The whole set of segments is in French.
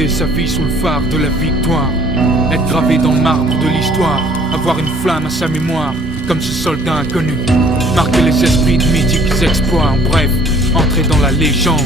guider sa vie sous le phare de la victoire. Être gravé dans le marbre de l'histoire, avoir une flamme à sa mémoire, comme ce soldat inconnu. Marquer les esprits de mythiques exploits, en bref, entrer dans la légende.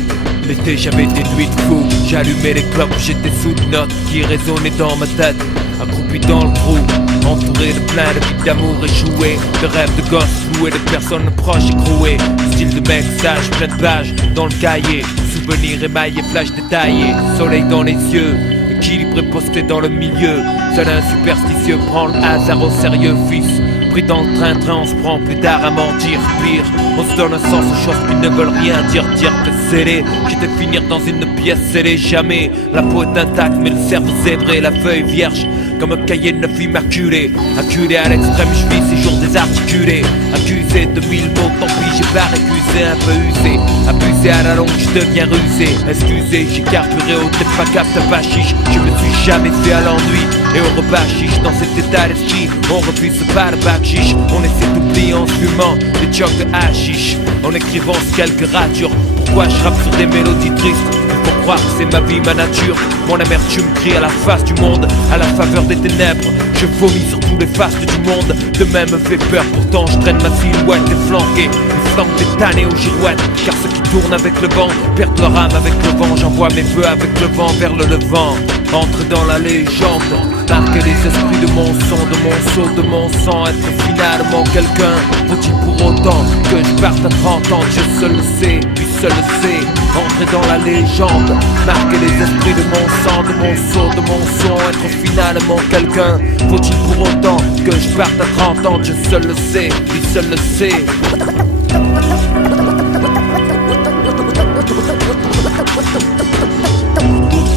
L'été j'avais des nuits de fou, j'allumais les clopes, j'étais sous de notes qui résonnaient dans ma tête. Accroupi dans le trou, entouré de plein de vies d'amour échouées, de rêves de gosses loués, de personnes proches écrouées. Style de mec sage, plein de pages dans le cahier, souvenirs émaillés, flash détaillés, soleil dans les yeux, équilibré posté dans le milieu. Seul un superstitieux prend le hasard au sérieux, fils. Pris dans le train-train, on se prend plus tard à mentir. Pire, on se donne un sens aux choses qui ne veulent rien dire. Dire que scellé, j'étais finir dans une pièce scellée. Jamais, la peau est intacte mais le cerveau zébré, la feuille vierge comme un cahier de 9 immaculé. Acculé à l'extrême, je vis ces jours désarticulés. Accusé de 1000 mots, tant pis, j'ai pas récusé, un peu usé. Abusé à la longue, je deviens rusé. Excusez, j'ai carburé au tépacap, pas chiche. Je me suis jamais fait à l'ennui. Et au repas chiche, dans cet état d'esprit, on refuse pas le bac chiche. On essaie d'oublier en se fumant des chocs de hashish, en écrivant quelques ratures. Pourquoi je rappe sur des mélodies tristes? Pour croire que c'est ma vie, ma nature. Mon amertume crie à la face du monde, à la faveur des ténèbres. Je vomis sur tous les fastes du monde. Demain me fait peur, pourtant je traîne ma silhouette et flanqué. Les flancs des tannés aux girouettes. Car ceux qui tournent avec le vent perdent leur âme avec le vent. J'envoie mes feux avec le vent vers le levant. Entre dans la légende, marquer les esprits de mon son, de mon saut, de mon sang. Être finalement quelqu'un, faut-il pour autant que je parte à 30 ans? Dieu seul le sait, lui seul le sait. Entrer dans la légende, marquer les esprits de mon sang, de mon saut, de mon son. Être finalement quelqu'un, faut-il pour autant que je parte à 30 ans? Dieu seul le sait, lui seul le sait.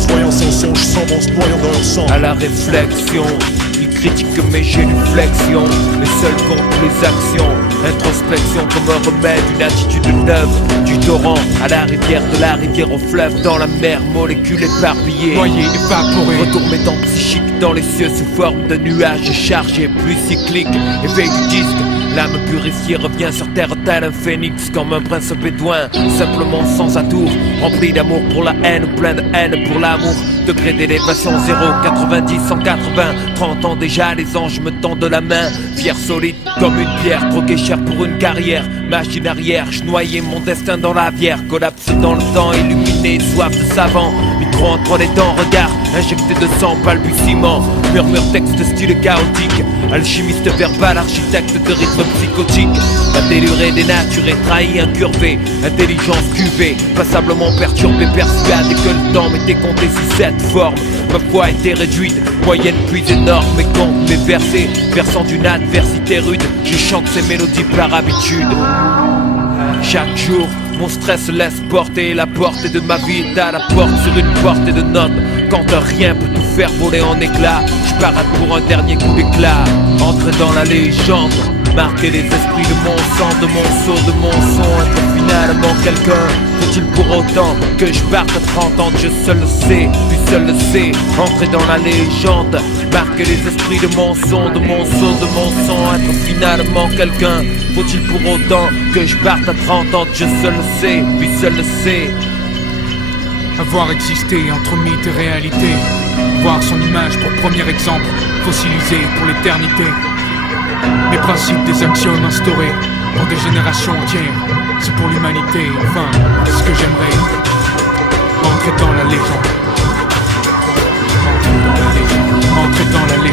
Voyant sans songe, sans bon se noyant dans leur sang. À la réflexion, ils critiquent mes génuflexions. Les seuls comptent les actions. Introspection comme un remède, une attitude neuve. Du torrent à la rivière, de la rivière au fleuve, dans la mer, molécules éparpillées. Noyé, évaporé. Retour mes dents psychiques dans les cieux sous forme de nuages chargés, plus cycliques. Éveil du disque, l'âme purifiée revient sur terre tel un phénix, comme un prince bédouin, simplement sans atour, rempli d'amour pour la haine, plein de haine pour l'amour. Degré d'élévation 0, 90, 180, 30 ans déjà, les anges me tendent la main. Fier solide comme une pierre, troqué cher pour une carrière. Machine arrière, je noyais mon destin dans la bière. Collapse dans le temps, illuminé, soif de savant. Micro entre les dents, regard injecté de sang, balbutiement. Murmure texte style chaotique. Alchimiste verbal, architecte de rythme psychotique. La délurée dénaturée, trahi, incurvé. Intelligence cuvée, passablement perturbée, persuadée que le temps m'était compté sous cette forme. Ma foi était réduite, moyenne puis énorme. Mes comptes, mes versets, versant d'une adversité rude. Je chante ces mélodies par habitude. Chaque jour, mon stress laisse porter. La portée de ma vie est à la porte sur une portée de notes. Quand rien peut tout faire voler en éclats, je parade pour un dernier coup d'éclat. Entrer dans la légende, marquer les esprits de mon sang, de mon saut, de mon son. Être finalement quelqu'un, faut-il pour autant que je parte à 30 ans? Dieu seul le sait, lui seul le sait. Entrer dans la légende, marquer les esprits de mon son, de mon saut, de mon son. Être finalement quelqu'un, faut-il pour autant que je parte à 30 ans? Dieu seul le sait, lui seul le sait. Avoir existé entre mythe et réalité, voir son image pour premier exemple, fossilisé pour l'éternité. Mes principes, des axiomes instaurés pour des générations entières, c'est pour l'humanité, enfin, c'est ce que j'aimerais. Entrer dans la légende. Entrer dans la légende. Entrer dans la légende.